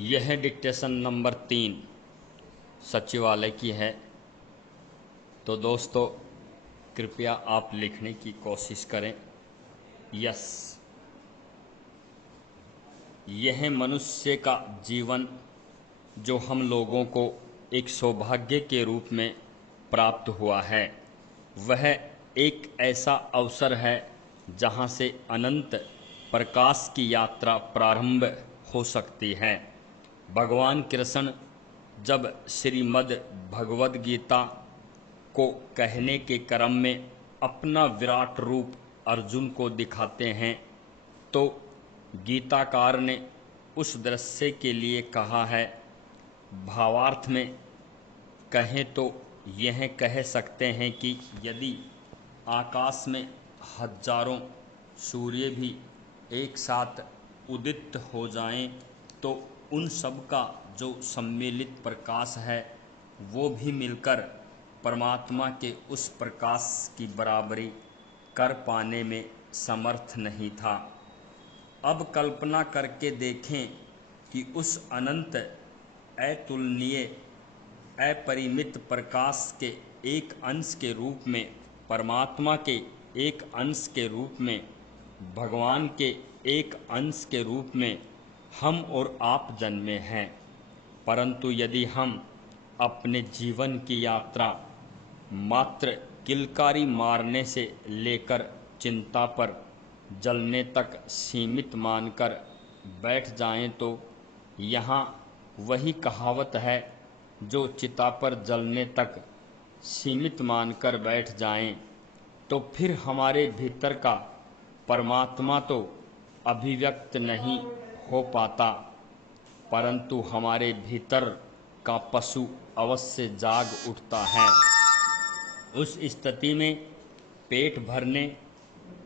यह dictation number 3 सचिवालय की है। तो दोस्तों कृपया आप लिखने की कोशिश करें। यस, यह मनुष्य का जीवन जो हम लोगों को एक सौभाग्य के रूप में प्राप्त हुआ है, वह एक ऐसा अवसर है जहां से अनंत प्रकाश की यात्रा प्रारंभ हो सकती है। भगवान कृष्ण जब श्रीमद् भगवद गीता को कहने के क्रम में अपना विराट रूप अर्जुन को दिखाते हैं, तो गीताकार ने उस दृश्य के लिए कहा है। भावार्थ में कहें तो यह कह सकते हैं कि यदि आकाश में हजारों सूर्य भी एक साथ उदित हो जाएं, तो उन सब का जो सम्मिलित प्रकाश है वो भी मिलकर परमात्मा के उस प्रकाश की बराबरी कर पाने में समर्थ नहीं था। अब कल्पना करके देखें कि उस अनंत, अतुलनीय, अपरिमित प्रकाश के एक अंश के रूप में, परमात्मा के एक अंश के रूप में, भगवान के एक अंश के रूप में हम और आप जन्मे हैं। परंतु यदि हम अपने जीवन की यात्रा मात्र किलकारी मारने से लेकर चिंता पर जलने तक सीमित मानकर बैठ जाएं, तो यहाँ वही कहावत है, जो चिता पर जलने तक सीमित मानकर बैठ जाएं, तो फिर हमारे भीतर का परमात्मा तो अभिव्यक्त नहीं हो पाता, परंतु हमारे भीतर का पशु अवश्य जाग उठता है। उस स्थिति में पेट भरने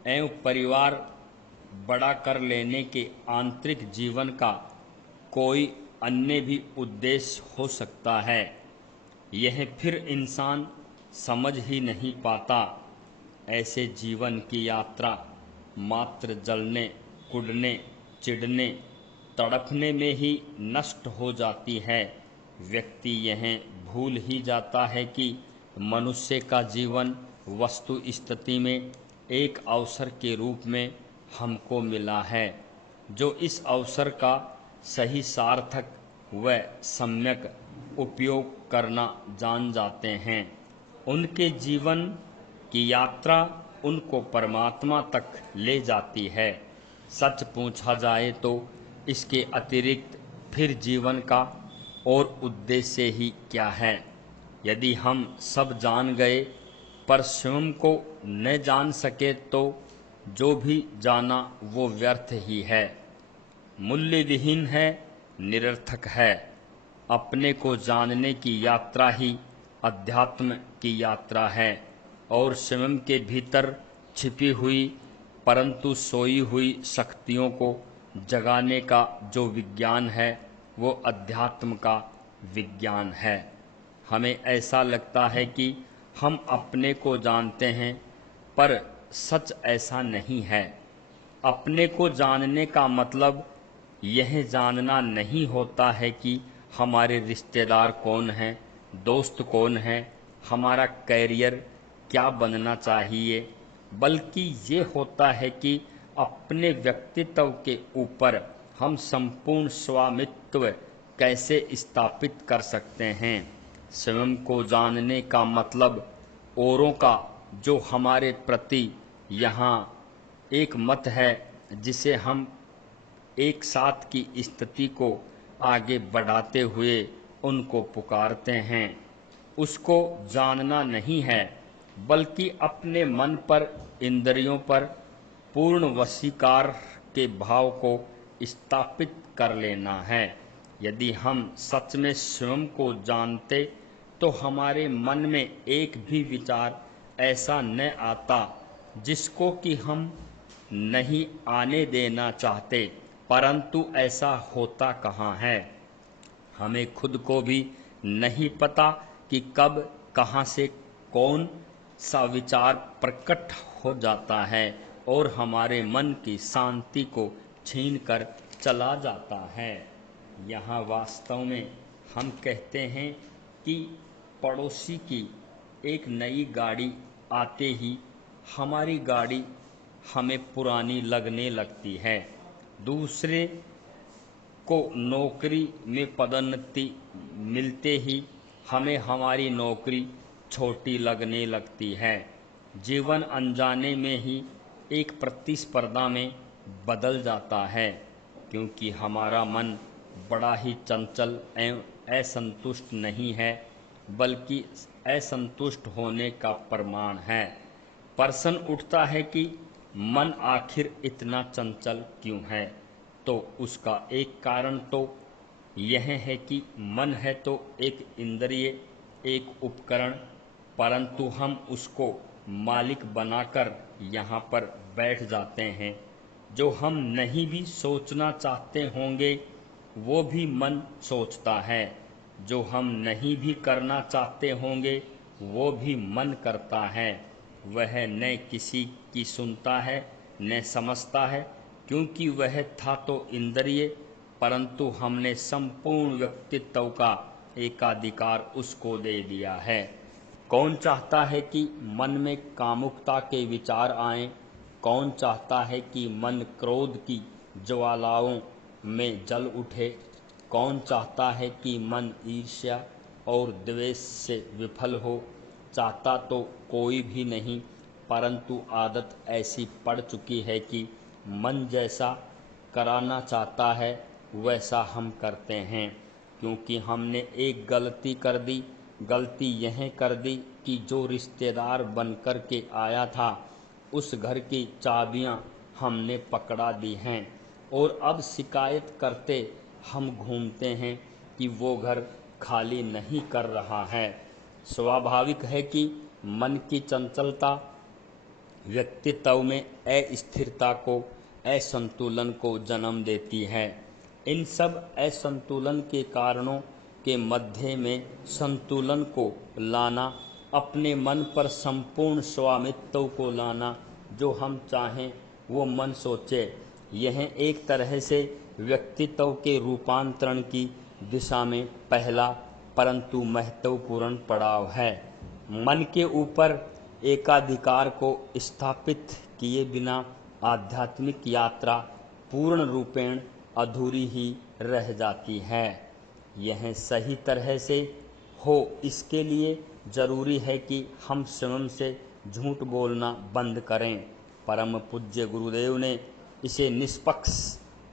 एवं परिवार बड़ा कर लेने के आंतरिक जीवन का कोई अन्य भी उद्देश्य हो सकता है। यह फिर इंसान समझ ही नहीं पाता। ऐसे जीवन की यात्रा मात्र जलने, कुढ़ने, चिढ़ने, तड़पने में ही नष्ट हो जाती है। व्यक्ति यह भूल ही जाता है कि मनुष्य का जीवन वस्तु स्थिति में एक अवसर के रूप में हमको मिला है। जो इस अवसर का सही सार्थक व सम्यक उपयोग करना जान जाते हैं, उनके जीवन की यात्रा उनको परमात्मा तक ले जाती है। सच पूछा जाए तो इसके अतिरिक्त फिर जीवन का और उद्देश्य ही क्या है। यदि हम सब जान गए पर स्वयं को न जान सके, तो जो भी जाना वो व्यर्थ ही है, मूल्य विहीन है, निरर्थक है। अपने को जानने की यात्रा ही अध्यात्म की यात्रा है, और स्वयं के भीतर छिपी हुई परंतु सोई हुई शक्तियों को जगाने का जो विज्ञान है, वो अध्यात्म का विज्ञान है। हमें ऐसा लगता है कि हम अपने को जानते हैं, पर सच ऐसा नहीं है। अपने को जानने का मतलब यह जानना नहीं होता है कि हमारे रिश्तेदार कौन हैं, दोस्त कौन हैं, हमारा कैरियर क्या बनना चाहिए, बल्कि ये होता है कि अपने व्यक्तित्व के ऊपर हम संपूर्ण स्वामित्व कैसे स्थापित कर सकते हैं। स्वयं को जानने का मतलब औरों का जो हमारे प्रति यहाँ एक मत है, जिसे हम एक साथ की स्थिति को आगे बढ़ाते हुए उनको पुकारते हैं, उसको जानना नहीं है, बल्कि अपने मन पर, इंद्रियों पर पूर्ण वशीकार के भाव को स्थापित कर लेना है। यदि हम सच में स्वयं को जानते, तो हमारे मन में एक भी विचार ऐसा न आता जिसको कि हम नहीं आने देना चाहते, परंतु ऐसा होता कहाँ है। हमें खुद को भी नहीं पता कि कब कहाँ से कौन सा विचार प्रकट हो जाता है और हमारे मन की शांति को छीन कर चला जाता है। यहाँ वास्तव में हम कहते हैं कि पड़ोसी की एक नई गाड़ी आते ही हमारी गाड़ी हमें पुरानी लगने लगती है। दूसरे को नौकरी में पदोन्नति मिलते ही हमें हमारी नौकरी छोटी लगने लगती है। जीवन अनजाने में ही एक प्रतिस्पर्धा में बदल जाता है, क्योंकि हमारा मन बड़ा ही चंचल एवं असंतुष्ट नहीं है, बल्कि असंतुष्ट होने का प्रमाण है। प्रश्न उठता है कि मन आखिर इतना चंचल क्यों है? तो उसका एक कारण तो यह है कि मन है तो एक इंद्रिय, एक उपकरण, परंतु हम उसको मालिक बनाकर यहाँ पर बैठ जाते हैं। जो हम नहीं भी सोचना चाहते होंगे वो भी मन सोचता है। जो हम नहीं भी करना चाहते होंगे वो भी मन करता है। वह न किसी की सुनता है न समझता है, क्योंकि वह था तो इंद्रिय, परंतु हमने संपूर्ण व्यक्तित्व का एकाधिकार उसको दे दिया है। कौन चाहता है कि मन में कामुकता के विचार आएं? कौन चाहता है कि मन क्रोध की ज्वालाओं में जल उठे? कौन चाहता है कि मन ईर्ष्या और द्वेष से विफल हो? चाहता तो कोई भी नहीं, परंतु आदत ऐसी पड़ चुकी है कि मन जैसा कराना चाहता है वैसा हम करते हैं। क्योंकि हमने एक गलती कर दी। गलती यह कर दी कि जो रिश्तेदार बनकर के आया था उस घर की चाबियां हमने पकड़ा दी हैं, और अब शिकायत करते हम घूमते हैं कि वो घर खाली नहीं कर रहा है। स्वाभाविक है कि मन की चंचलता व्यक्तित्व में अस्थिरता को, असंतुलन को जन्म देती है। इन सब असंतुलन के कारणों के मध्य में संतुलन को लाना, अपने मन पर संपूर्ण स्वामित्व को लाना, जो हम चाहें वो मन सोचे, यह एक तरह से व्यक्तित्व के रूपांतरण की दिशा में पहला परंतु महत्वपूर्ण पड़ाव है। मन के ऊपर एकाधिकार को स्थापित किए बिना आध्यात्मिक यात्रा पूर्ण रूपेण अधूरी ही रह जाती है। यह सही तरह से हो, इसके लिए जरूरी है कि हम स्वयं से झूठ बोलना बंद करें। परम पूज्य गुरुदेव ने इसे निष्पक्ष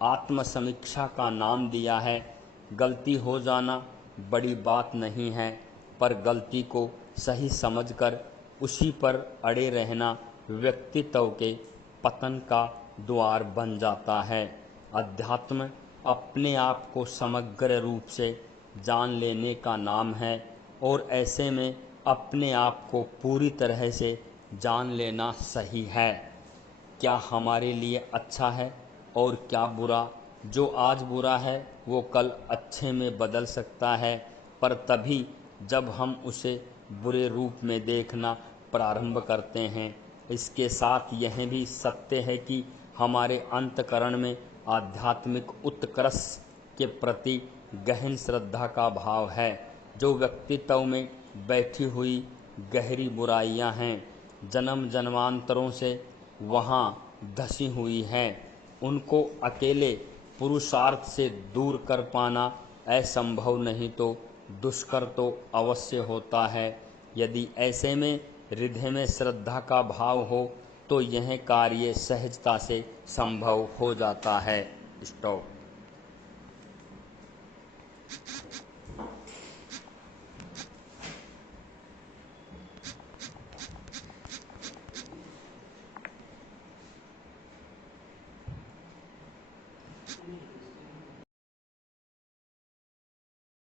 आत्मसमीक्षा का नाम दिया है। गलती हो जाना बड़ी बात नहीं है, पर गलती को सही समझकर उसी पर अड़े रहना व्यक्तित्व के पतन का द्वार बन जाता है। अध्यात्म अपने आप को समग्र रूप से जान लेने का नाम है, और ऐसे में अपने आप को पूरी तरह से जान लेना सही है। क्या हमारे लिए अच्छा है और क्या बुरा? जो आज बुरा है वो कल अच्छे में बदल सकता है, पर तभी जब हम उसे बुरे रूप में देखना प्रारंभ करते हैं। इसके साथ यह भी सत्य है कि हमारे अंतःकरण में आध्यात्मिक उत्कर्ष के प्रति गहन श्रद्धा का भाव है। जो व्यक्तित्व में बैठी हुई गहरी बुराइयां हैं, जन्म जन्मांतरों से वहाँ धसी हुई हैं, उनको अकेले पुरुषार्थ से दूर कर पाना असंभव नहीं तो दुष्कर तो अवश्य होता है। यदि ऐसे में हृदय में श्रद्धा का भाव हो तो यह कार्य सहजता से संभव हो जाता है। स्टॉप।